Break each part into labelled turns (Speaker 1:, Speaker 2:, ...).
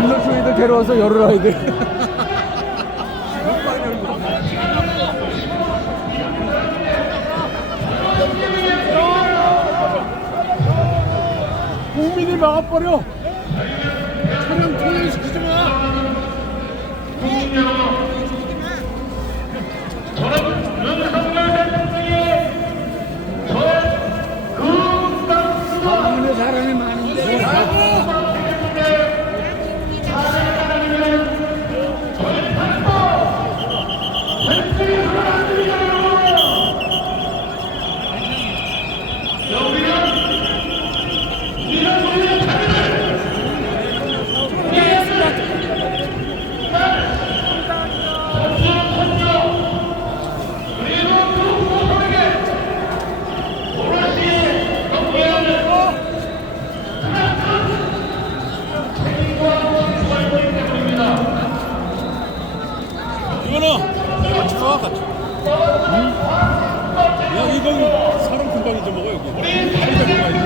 Speaker 1: 문설충이들 데려와서 열을 아이들. 국민이 막아버려. 촬영 통일시키지 마.
Speaker 2: 방문에
Speaker 3: 이거는 같이. 응? 야 이건 사람 금방 잊어먹어 여기.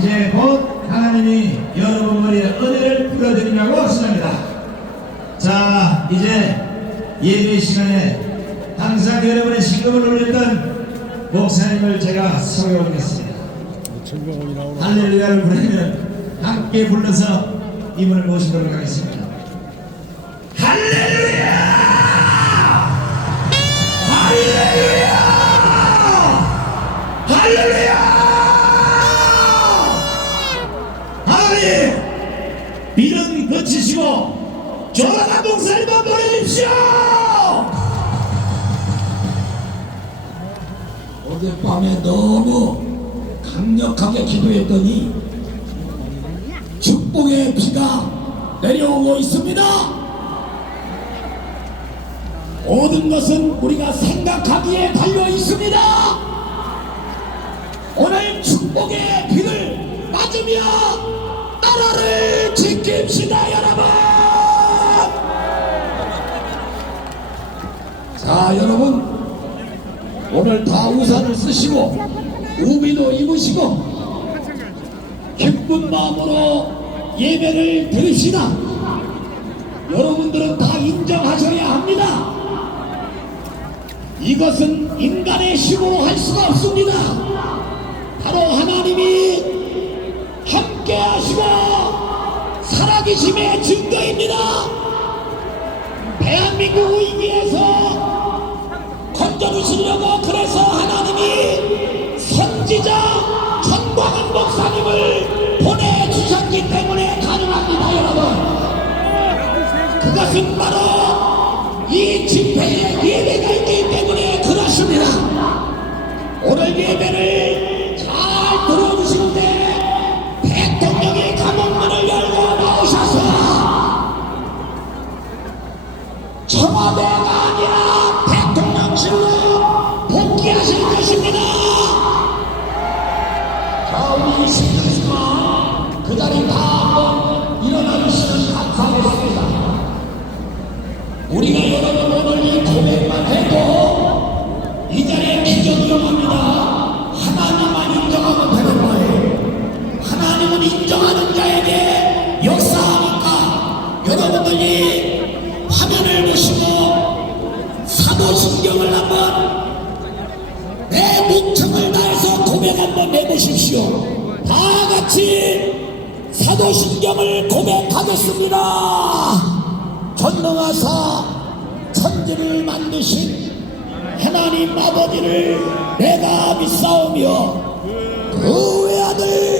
Speaker 4: 이제 곧 하나님이 여러분 머리에 은혜를 풀어드리라고 하십니다. 자, 이제 예배 시간에 항상 여러분의 신금을 올렸던 목사님을 제가 소개하겠습니다. 할렐루야를 부르면 함께 불러서 이분을 모시도록 하겠습니다. 할렐루야! 할렐루야! 할렐루야! 주시고 조나단 목사님만 보내주십시오!
Speaker 3: 어젯밤에 너무 강력하게 기도했더니 축복의 비가 내려오고 있습니다. 모든 것은 우리가 생각하기에 달려 있습니다. 오늘 축복의 비를 맞으며 나라를 지킵시다 여러분! 자 여러분 오늘 다 우산을 쓰시고 우비도 입으시고 기쁜 마음으로 예배를 드립시다. 여러분들은 다 인정하셔야 합니다. 이것은 인간의 힘으로 할 수가 없습니다. 바로 하나님이 함께 하시고 살아계심의 증거입니다. 대한민국 위기에서 건져주시려고 그래서 하나님이 선지자 전광훈 목사님을 보내주셨기 때문에 가능합니다 여러분. 그것은 바로 이 집회에 예배가 있기 때문에 그렇습니다. 오늘 예배를 하나님은 인정하는 자에게 역사하니까 여러분들이 화면을 보시고 사도신경을 한번 내 목청을 다해서 고백 한번 해보십시오. 다 같이 사도신경을 고백하겠습니다. 전능하사 천지를 만드신 하나님 아버지를 내가 믿사오며 그 외아들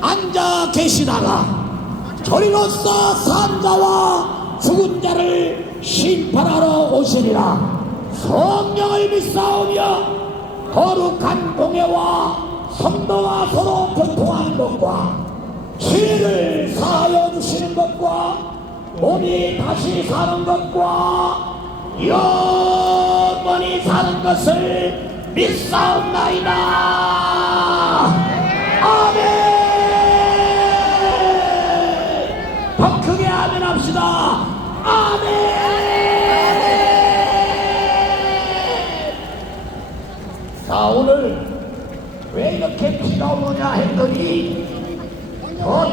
Speaker 3: 앉아 계시다가 저리로서 산자와 죽은 자를 심판하러 오시리라. 성령을 믿사오며 거룩한 공예와 성도와 서로 교통하는 것과 죄를 사하여 주시는 것과 몸이 다시 사는 것과 영원히 사는 것을 믿사옵나이다 아멘 더 크게 아멘 합시다 아멘 자 오